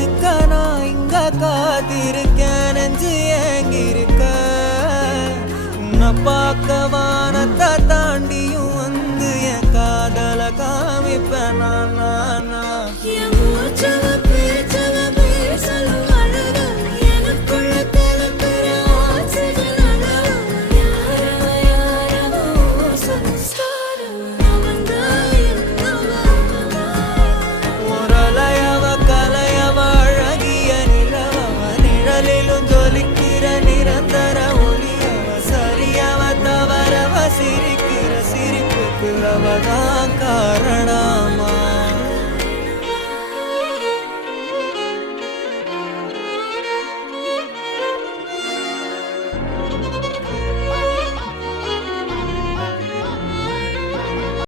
காத்துக்க நான் இங்க காத்திருக்கேன் நெஞ்சு ஏங்கிருக்க உன்னை பார்க்க வானத்தை தாண்டியும் வந்து என் காதல காமிப்பேன் நான் சிரிக்கிற சிரிப்புக்கு அவதான் காரணம்